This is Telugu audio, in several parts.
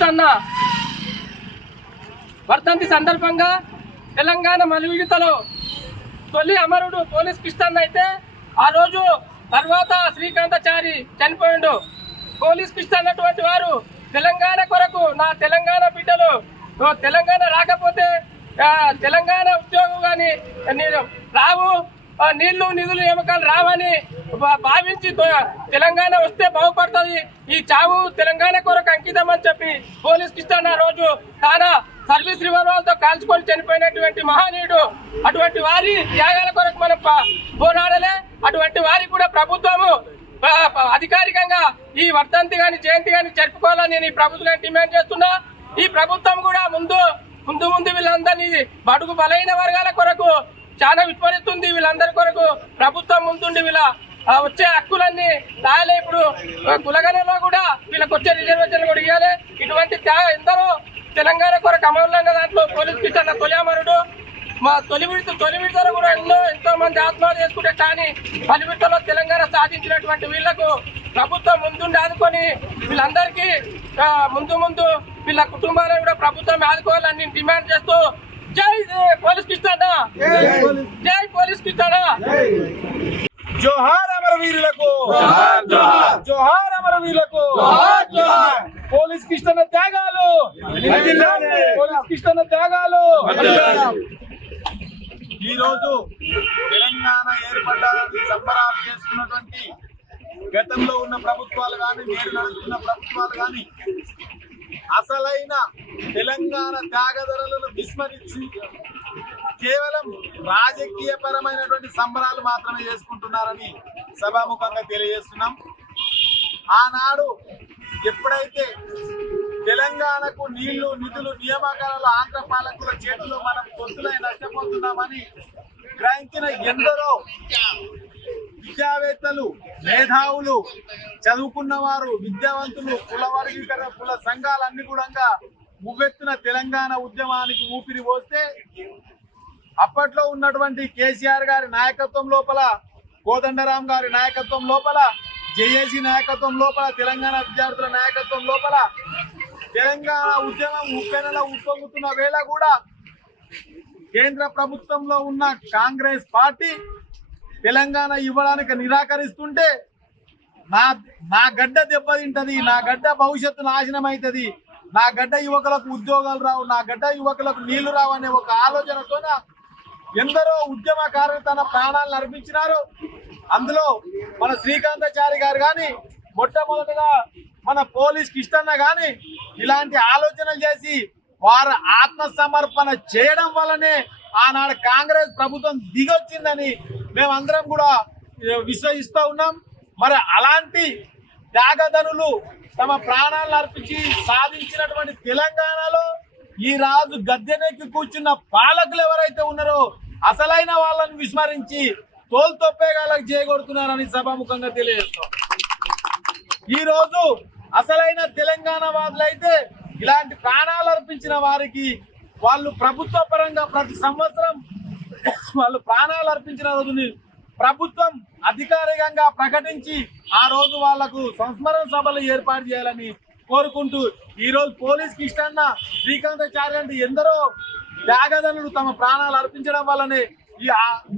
కిష్టన్న వర్ధంతి సందర్భంగా తెలంగాణ మలివిడతలో తొలి అమరుడు పోలీస్ కిష్టన్న అయితే ఆ రోజు తర్వాత శ్రీకాంతాచారి చనిపోయిండు. పోలీస్ కిష్టన్న అన్నటువంటి వారు తెలంగాణ కొరకు నా తెలంగాణ బిడ్డలు తెలంగాణ రాకపోతే తెలంగాణ ఉద్యోగం కానీ రావు, నీళ్లు నిధులు నియామకాలు రావని భావించి తెలంగాణ వస్తే బాగుపడుతుంది, ఈ చావు తెలంగాణ కొరకు అంకితం అని చెప్పి పోలీస్ కిష్టన్న రోజు తానా సర్వీస్ రివాల్వర్తో కాల్చుకొని చనిపోయినటువంటి మహనీయుడు. అటువంటి వారి త్యాగాల కొరకు మనం పోరాడలే. అటువంటి వారి కూడా ప్రభుత్వము అధికారికంగా ఈ వర్ధంతి కానీ జయంతి కానీ జరుపుకోవాలని నేను ఈ ప్రభుత్వాన్ని డిమాండ్ చేస్తున్నా. ఈ ప్రభుత్వం కూడా ముందు వీళ్ళందరినీ బడుగు బలైన వర్గాల కొరకు చాలా విస్మరిస్తుంది. వీళ్ళందరి కొరకు ప్రభుత్వం ముందుండి వీళ్ళ వచ్చే హక్కులన్నీ రాయాలి. ఇప్పుడు కులగణలో కూడా వీళ్ళకి వచ్చే రిజర్వేషన్లు కూడా ఇవ్వాలి. ఇటువంటి ఎందరో తెలంగాణ కొరకు అమరులైన దాంట్లో పోలీస్ కిష్టన్న తొలి అమరుడు. మా తొలి విడతలో కూడా ఎంతో మంది ఆత్మహత్య చేసుకుంటే కానీ పలు విడతలో తెలంగాణ సాధించినటువంటి వీళ్లకు ప్రభుత్వం ముందుండి ఆదుకొని వీళ్ళందరికీ ముందు వీళ్ళ కుటుంబాలను కూడా ప్రభుత్వం ఆదుకోవాలని డిమాండ్ చేస్తూ జై పోలీస్ కిష్టన్న, జై పోలీస్ కిష్టన్న. జోహార్ అమరవీరులకు, జోహార్ అమరవీరులకు, పోలీస్ కిష్టన్న త్యాగాలు, పోలీస్ కిష్టన్న త్యాగాలు. ఈ రోజు తెలంగాణ ఏర్పడ్డానికి సంబరాలు చేసుకున్నటువంటి గతంలో ఉన్న ప్రభుత్వాలు కానీ నేడు నడుస్తున్న ప్రభుత్వాలు కానీ అసలైన తెలంగాణ త్యాగధరలను విస్మరించి కేవలం రాజకీయ పరమైనటువంటి సంబరాలు మాత్రమే చేసుకుంటున్నారని సభాముఖంగా తెలియజేస్తున్నాం. ఆనాడు ఎప్పుడైతే తెలంగాణకు నీళ్లు నిధులు నియామకాలలో ఆంధ్ర పాలకుల చేతిలో మనం పొద్దులై నష్టపోతున్నామని గ్రహించిన ఎందరో విద్యావేత్తలు, మేధావులు, చదువుకున్న వారు, విద్యావంతులు, కుల వర్గీకరణ కుల సంఘాలన్నీ కూడా ఉవ్వెత్తున తెలంగాణ ఉద్యమానికి ఊపిరి పోస్తే అప్పట్లో ఉన్నటువంటి కేసీఆర్ గారి నాయకత్వం లోపల, కోదండరాం గారి నాయకత్వం లోపల, జేఏసీ నాయకత్వం లోపల, తెలంగాణ విద్యార్థుల నాయకత్వం లోపల తెలంగాణ ఉద్యమం ఉప్పెనల ఉప్పొంగుతున్న వేళ కూడా కేంద్ర ప్రభుత్వంలో ఉన్న కాంగ్రెస్ పార్టీ తెలంగాణ ఇవ్వడానికి నిరాకరిస్తుంటే నా గడ్డ దెబ్బతింటది, నా గడ్డ భవిష్యత్తు నాశనం అవుతుంది, నా గడ్డ యువకులకు ఉద్యోగాలు రావు, నా గడ్డ యువకులకు నీళ్లు రావు అనే ఒక ఆలోచనతోన ఎందరో ఉద్యమకారులు తన ప్రాణాలను అర్పించినారు. అందులో మన శ్రీకాంతాచారి గారు కానీ, మొట్టమొదటిగా మన పోలీస్ కిష్టన్న కానీ ఇలాంటి ఆలోచనలు చేసి వారు ఆత్మసమర్పణ చేయడం వల్లనే ఆనాడు కాంగ్రెస్ ప్రభుత్వం దిగొచ్చిందని మేమందరం కూడా విశ్వసిస్తూ ఉన్నాం. మరి అలాంటి త్యాగధనులు తమ ప్రాణాలను అర్పించి సాధించినటువంటి తెలంగాణలో ఈ రాజు గద్దెనెక్కి కూర్చున్న పాలకులు ఎవరైతే ఉన్నారో అసలైన వాళ్ళని విస్మరించి తోలుతొప్పేగాలకు చేయగొడుతున్నారని సభాముఖంగా తెలియజేస్తాం. ఈ రోజు అసలైన తెలంగాణ వాదులైతే ఇలాంటి ప్రాణాలు అర్పించిన వారికి వాళ్ళు ప్రభుత్వ పరంగా ప్రతి సంవత్సరం వాళ్ళు ప్రాణాలు అర్పించిన రోజుని ప్రభుత్వం అధికారికంగా ప్రకటించి ఆ రోజు వాళ్లకు సంస్మరణ సభలు ఏర్పాటు చేయాలని కోరుకుంటూ ఈ రోజు పోలీస్ కిష్టన్న, శ్రీకాంతాచారి అంటే ఎందరో త్యాగధనులు తమ ప్రాణాలు అర్పించడం వల్లనే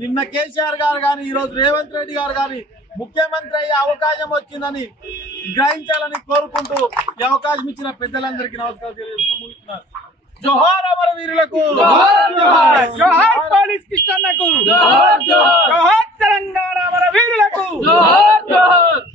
నిన్న కేసీఆర్ గారు కానీ ఈ రోజు రేవంత్ రెడ్డి గారు కానీ ముఖ్యమంత్రి అయ్యే అవకాశం వచ్చిందని గ్రహించాలని కోరుకుంటూ ఈ అవకాశం ఇచ్చిన పెద్దలందరికీ నమస్కారం తెలియజేస్తూ ముగిస్తున్నారు. జోహార్ అమరవీరులకు, జోహార్ పోలీస్ కిష్టన్నకు.